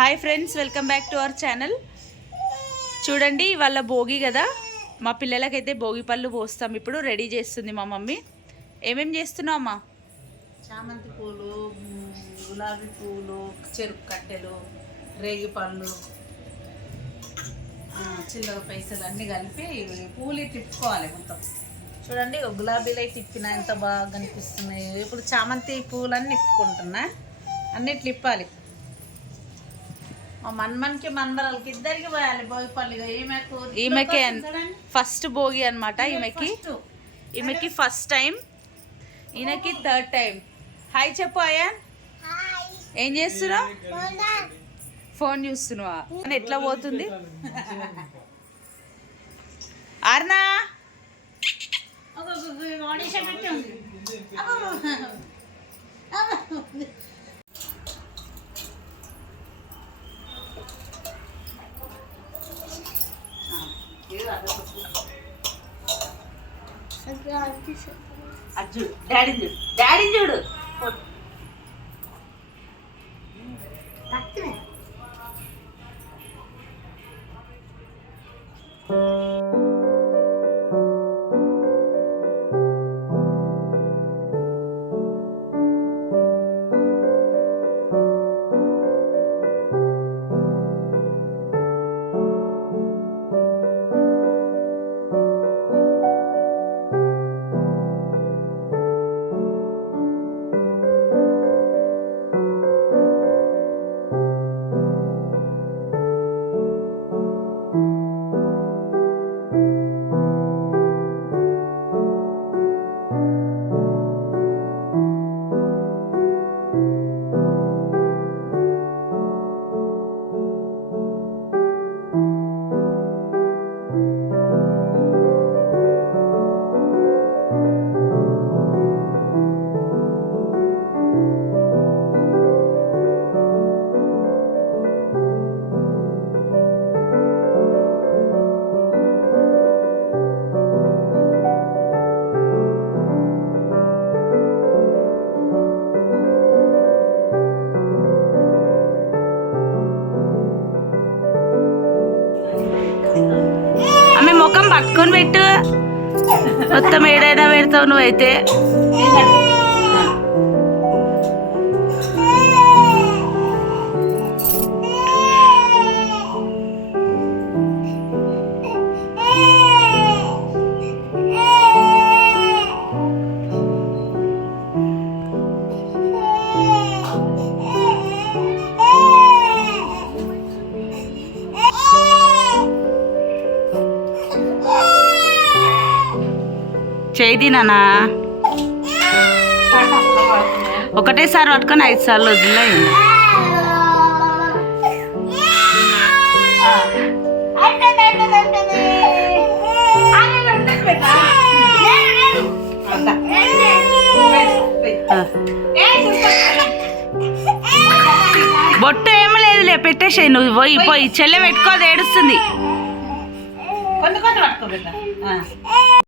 Hi friends, welcome back to our channel. చూడండి, ఇవాళ భోగి కదా. మా పిల్లలకైతే భోగి పళ్ళు పోస్తాం. ఇప్పుడు రెడీ చేస్తుంది మా మమ్మీ. ఏమేమి చేస్తున్నావు అమ్మా? చామంతి పూలు, గులాబీ పూలు, చెరుకు కట్టెలు, రేగి పళ్ళు, చిల్లర పైసలు అన్నీ కలిపి పూలు తిప్పుకోవాలి మొత్తం. చూడండి, గులాబీలు అయితే తిప్పినా ఎంత బాగా కనిపిస్తున్నాయి. ఇప్పుడు చామంతి పూలన్నీ తిప్పుకుంటున్నా, అన్నిట్లు తిప్పాలి. మా మన్మన్కి మన్మరాలకి ఇద్దరికి పోయాలి భోగి పళ్ళు. ఈమెకి ఫస్ట్ భోగి అనమాట. ఈమెకి ఫస్ట్ టైం, ఈయనకి థర్డ్ టైం. హాయ్ చెప్పు అయాన్. ఏం చేస్తున్నావు? ఫోన్ చూస్తున్నావా? ఎట్లా పోతుంది ఆర్నా? డాడీ చూడు, డాడీ చూడు. ముఖం పట్టుకొని పెట్టు. మొత్తం ఏడైనా పెడతావు నువ్వైతే. చేయి నానా. ఒకటేసారి పట్టుకొని 5 సార్లు వదిలేయండి. బొట్టు ఏమి లేదులే, పెట్టేసాయి. నువ్వు పోయి చెల్లె పెట్టుకోదు, ఏడుస్తుంది. కొంచెం పట్టుకోబెట్టా.